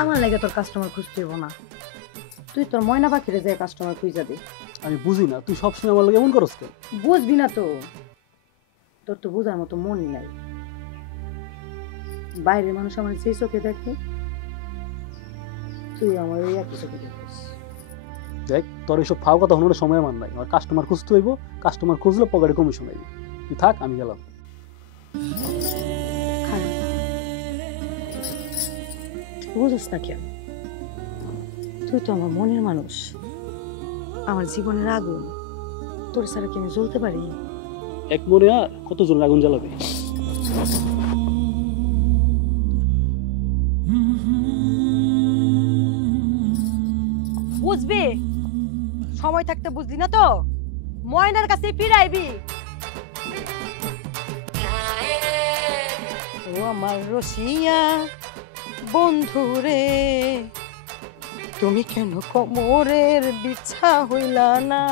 আমার লাগে তোর কাস্টমার খুঁজতে হইব না, তুই তোর ময়না পাখিরে যে কাস্টমার খুঁজা দে। আমি বুঝি না তুই সবসময় আমার লাগে এমন করস কেন? বুঝবি না তো, তোর তো বোঝার মতো মনই নাই। বাইরের মানুষ আমার যে চোখে দেখে, তুই আমার ওই একই চোখে দেখিস। দেখ তোর এইসব ফাও কথা হনোর সময় আমার নাই। আমার কাস্টমার খুঁজতে হইব, কাস্টমার খুঁজলে পকেটে কমিশন আইব। তুই থাক, আমি গেলাম। বুঝোস না কেন? তুই তো আমার মনের মানুষ, আমার জীবনের আগুন। তোর ছাড়া কি আমি জ্বলতে পারি? এক মনে আর কতজন আগুন জ্বালাবে? বুঝবি, সময় থাকতে বুঝলি না তো, ময়নার কাছে ফিরাইবি। ও আমার রসিয়া বন্ধুরে, তুমি কেন কোমরের বিছা হইলা না?